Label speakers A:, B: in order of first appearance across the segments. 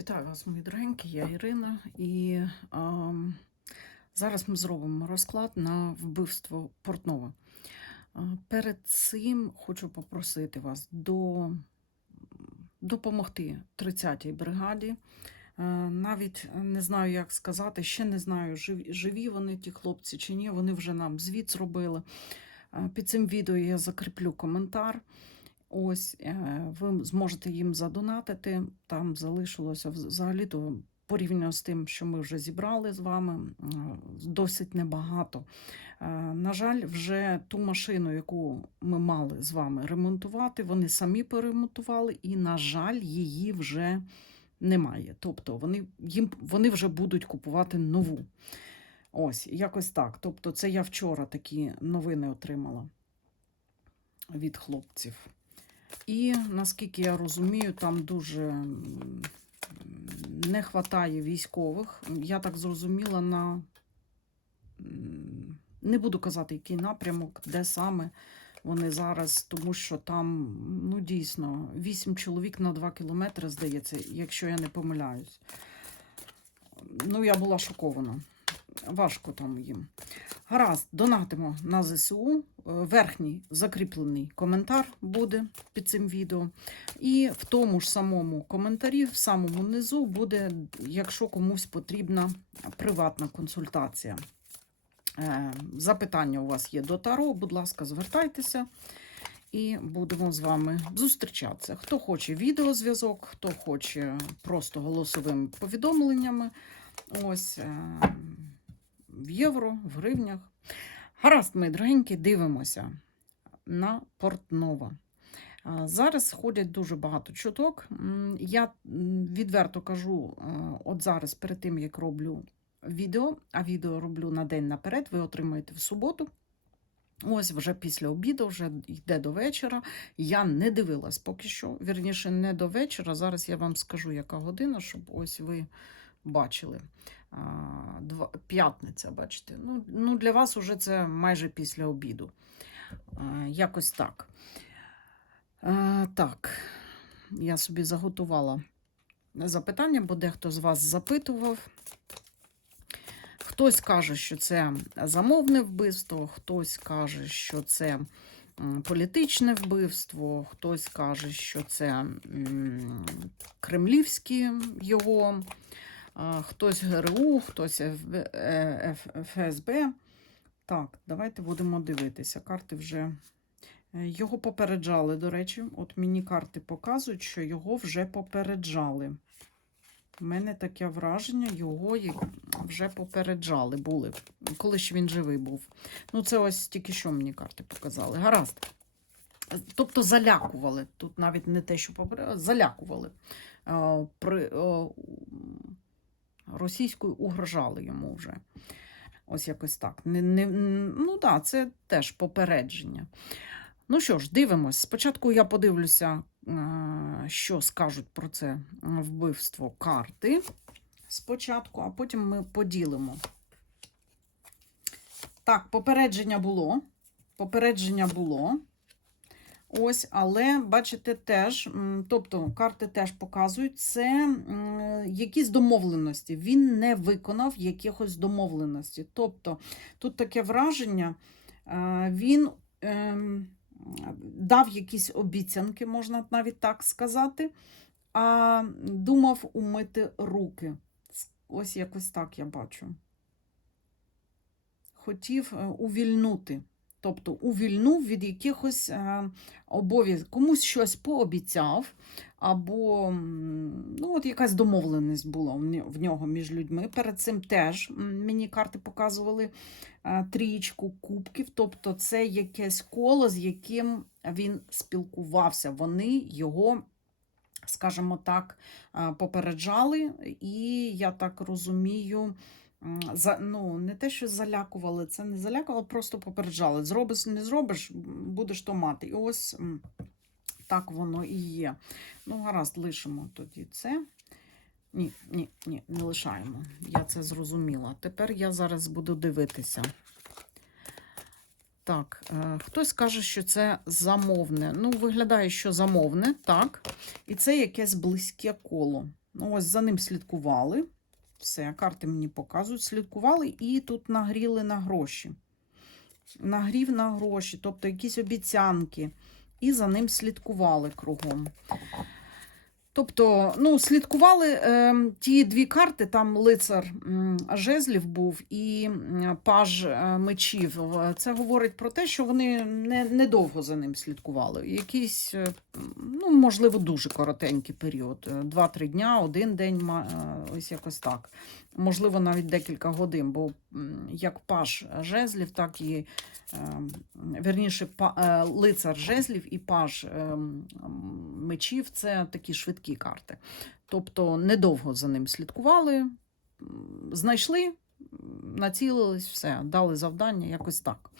A: Вітаю вас, мої дорогенькі, я Ірина, і а, зараз ми зробимо розклад на вбивство Портнова. А, перед цим хочу попросити вас до, допомогти 30-й бригаді. А, навіть не знаю, як сказати, ще не знаю, живі, живі вони ті хлопці чи ні. Вони вже нам звіт зробили. А, під цим відео я закріплю коментар. Ось е, ви зможете їм задонатити. Там залишилося взагалі-то порівняно з тим, що ми вже зібрали з вами, досить небагато. Е, На жаль, вже ту машину, яку ми мали з вами ремонтувати, вони самі поремонтували, і, на жаль, її вже немає. Тобто вони, їм, вони вже будуть купувати нову. Ось, якось так. Тобто, це я вчора такі новини отримала від хлопців. І наскільки я розумію, там дуже не вистачає військових. Я так зрозуміла на не буду казати, який напрямок, де саме вони зараз, тому що там ну дійсно 8 чоловік на 2 кілометри, здається, якщо я не помиляюсь. Ну, я була шокована. Важко там їм. Гаразд, донатимо на ЗСУ. Е, Верхній закріплений коментар буде під цим відео. І в тому ж самому коментарі, в самому низу, буде, якщо комусь потрібна приватна консультація. Е, Запитання у вас є до Таро, будь ласка, звертайтеся. І будемо з вами зустрічатися. Хто хоче відеозв'язок, хто хоче просто голосовими повідомленнями. Ось е, в євро, в гривнях. Гаразд, мої дорогенькі, дивимося на Портнова. Зараз ходять дуже багато чуток. Я відверто кажу, е, от зараз, перед тим, як роблю відео, а відео роблю на день наперед, ви отримаєте в суботу. Ось вже після обіду, вже йде до вечора. Я не дивилась поки що. Вірніше, не до вечора. Зараз я вам скажу, яка година, щоб ось ви бачили. Два- П'ятниця, бачите. Ну, ну, для вас уже це майже після обіду. Якось так. Так, я собі заготувала запитання, бо дехто з вас запитував. Хтось каже, що це замовне вбивство, хтось каже, що це політичне вбивство, хтось каже, що це кремлівські його, хтось ГРУ, хтось е, ФСБ. Так, давайте будемо дивитися. Карти вже е, його попереджали, до речі. От мені карти показують, що його вже попереджали. У мене таке враження, його вже попереджали були, коли ще він живий був. Ну, це ось тільки що мені карти показали. Гаразд. Тобто залякували. Тут навіть не те, що попереджали, залякували. Російською угрожали йому вже. Ось якось так. Не, не, ну так, да, це теж попередження. Ну що ж, дивимось. Спочатку я подивлюся, е, що скажуть про це вбивство карти. Спочатку, а потім ми поділимо. Так, попередження було. Попередження було. Ось, але бачите, теж, тобто карти теж показують, це якісь домовленості. Він не виконав якихось домовленостей. Тобто, тут таке враження, е, він ем, дав якісь обіцянки, можна навіть так сказати, а думав умити руки. Ось якось так я бачу. Хотів е, увільнути. Тобто увільнув від якихось е, обов'язків, комусь щось пообіцяв, або ну, от якась домовленість була в нього між людьми. Перед цим теж мені карти показували е, трієчку кубків, тобто це якесь коло, з яким він спілкувався. Вони його, скажімо так, е, попереджали, і я так розумію. За, ну, не те, що залякували, це не залякували, просто попереджали. Зробиш, не зробиш, будеш то мати. І ось так воно і є. Ну, гаразд, лишимо тоді це. Ні, ні, ні, не лишаємо. Я це зрозуміла. Тепер я зараз буду дивитися. Так, е, хтось каже, що це замовне. Ну, виглядає, що замовне, так. І це якесь близьке коло. Ну, ось за ним слідкували. Все, карти мені показують, слідкували і тут нагріли на гроші. Нагрів на гроші, тобто якісь обіцянки, і за ним слідкували кругом. Тобто, ну, слідкували е, ті дві карти, там лицар жезлів був і паж е, мечів. Це говорить про те, що вони не, недовго за ним слідкували. Якийсь, е, ну, можливо, дуже коротенький період. е, Два-три дня, один день, е, ось якось так. Можливо, навіть декілька годин, бо як паж жезлів, так і е, верніше, е, лицар жезлів і паж е, мечів це такі швидкі карти. Тобто недовго за ним слідкували, знайшли, націлились, все, дали завдання, якось так.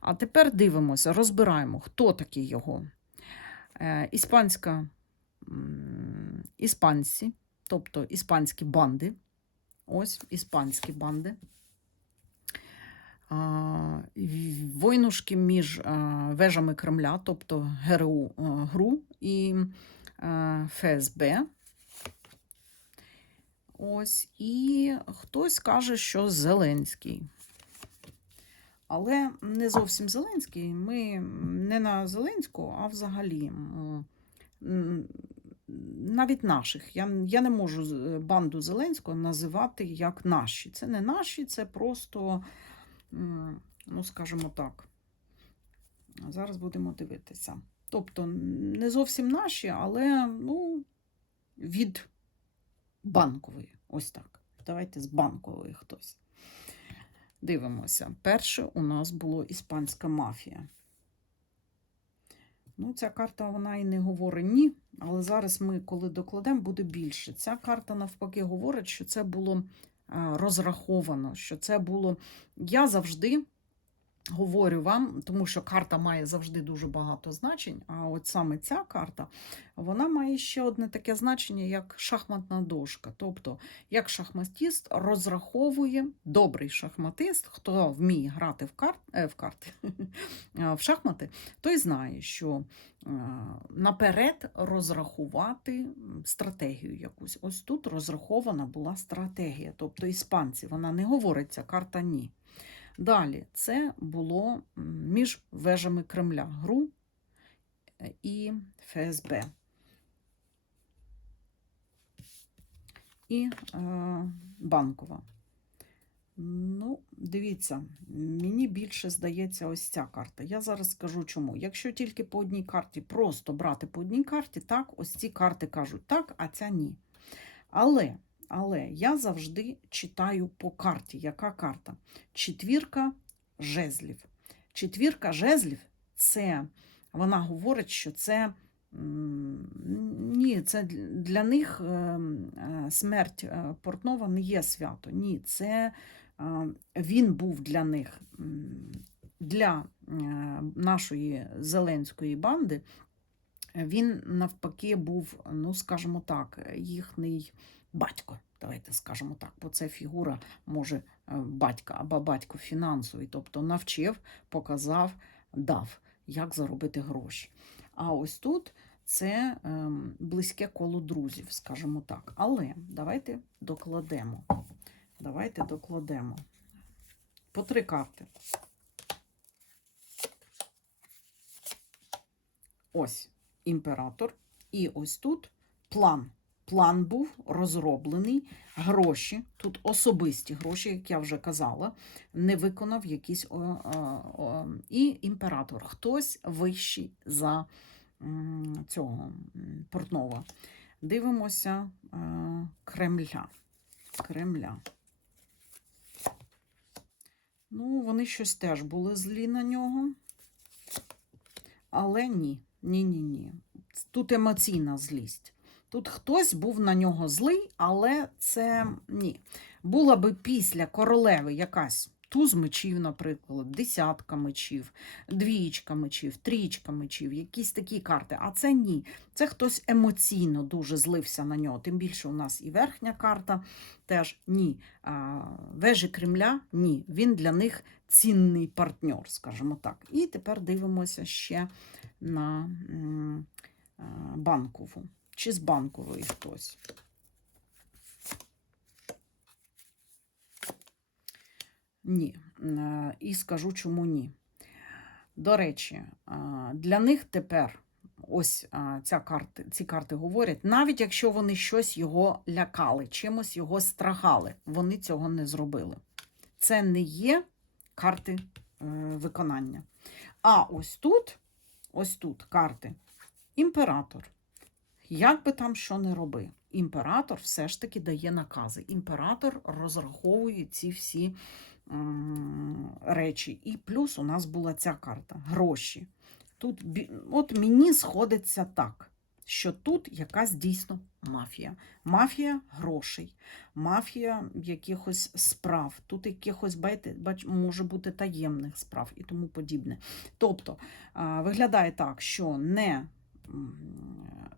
A: А тепер дивимося, розбираємо, хто такий його. Е, іспанська, іспанці, тобто іспанські банди. Ось іспанські банди. А, і Войнушки між вежами Кремля, тобто ГРУ ГРУ і ФСБ. Ось, і хтось каже, що Зеленський. Але не зовсім Зеленський. Ми не на Зеленського, а взагалі. Навіть наших. Я, я не можу банду Зеленського називати як наші. Це не наші, це просто, ну, скажімо так. Зараз будемо дивитися. Тобто, не зовсім наші, але ну, від банкової. Ось так. Давайте з банкової хтось. Дивимося. Перше у нас було іспанська мафія. Ну, ця карта вона і не говорить ні, але зараз ми, коли докладемо, буде більше. Ця карта навпаки говорить, що це було розраховано, що це було. Я завжди говорю вам, тому що карта має завжди дуже багато значень. А от саме ця карта, вона має ще одне таке значення, як шахматна дошка. Тобто, як шахматіст розраховує добрий шахматист, хто вміє грати в, кар... е, в карти в шахмати, той знає, що е, наперед розрахувати стратегію якусь. Ось тут розрахована була стратегія. Тобто іспанці, вона не говорить, ця карта ні. Далі це було між вежами Кремля ГРУ е, і ФСБ. І е, банкова. Ну, дивіться, мені більше здається ось ця карта. Я зараз скажу чому. Якщо тільки по одній карті, просто брати по одній карті, так, ось ці карти кажуть так, а ця ні. Але, але я завжди читаю по карті. Яка карта? Четвірка жезлів. Четвірка жезлів це вона говорить, що це. Ні, це для них е, е, смерть е, Портнова не є свято. Ні, це він був для них, для нашої зеленської банди. Він навпаки був, ну скажімо так, їхній батько. Давайте скажемо так, бо це фігура може е, батька або батько фінансовий, тобто навчив, показав, дав, як заробити гроші. А ось тут це ем, близьке коло друзів, скажімо так. Але давайте докладемо. Давайте докладемо. По три карти. Ось імператор. І ось тут план. План був розроблений, гроші, тут особисті гроші, як я вже казала, не виконав якісь о, о, о, і імператор. Хтось вищий за цього Портнова. Дивимося е, Кремля. Кремля. Ну, вони щось теж були злі на нього. Але ні, ні, ні, ні. Тут емоційна злість. Тут хтось був на нього злий, але це ні. Була би після королеви якась туз мечів, наприклад, десятка мечів, двічка мечів, трічка мечів, якісь такі карти. А це ні. Це хтось емоційно дуже злився на нього. Тим більше у нас і верхня карта теж ні. Вежі Кремля ні. Він для них цінний партнер, скажімо так. І тепер дивимося ще на а, банкову чи з банкової хтось. Ні. Е, і скажу, чому ні. До речі, е, для них тепер ось е, ця карта, ці карти говорять, навіть якщо вони щось його лякали, чимось його страхали, вони цього не зробили. Це не є карти виконання. А ось тут, ось тут карти імператор. Як би там що не роби, імператор все ж таки дає накази. Імператор розраховує ці всі речі. І плюс у нас була ця карта гроші. Тут от мені сходиться так, що тут якась дійсно мафія. Мафія грошей, мафія якихось справ, тут якихось бач, може бути таємних справ і тому подібне. Тобто виглядає так, що не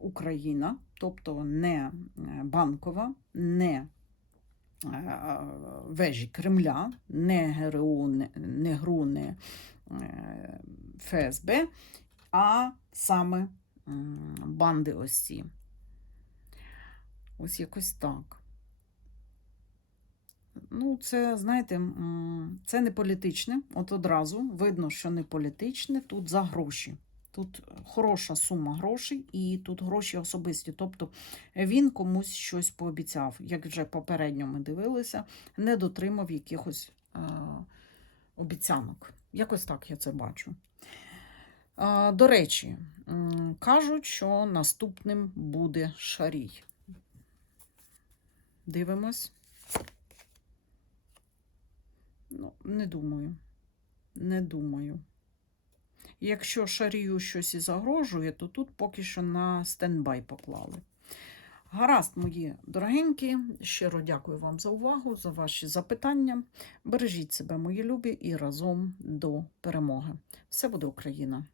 A: Україна, тобто не е, банкова, не е, вежі Кремля, не ГРУ, не, ГРУ, не е, ФСБ, а саме банди ось ці. Ось якось так. Ну, це, знаєте, це не політичне. От одразу видно, що не політичне, тут за гроші. Тут хороша сума грошей, і тут гроші особисті. Тобто він комусь щось пообіцяв, як вже попередньо ми дивилися, не дотримав якихось е, обіцянок. Якось так я це бачу. Е, до речі, кажуть, що наступним буде Шарій. Дивимось. Ну, не думаю. Не думаю. Якщо шарію щось і загрожує, то тут поки що на стендбай поклали. Гаразд, мої дорогенькі, щиро дякую вам за увагу, за ваші запитання. Бережіть себе, мої любі, і разом до перемоги. Все буде Україна!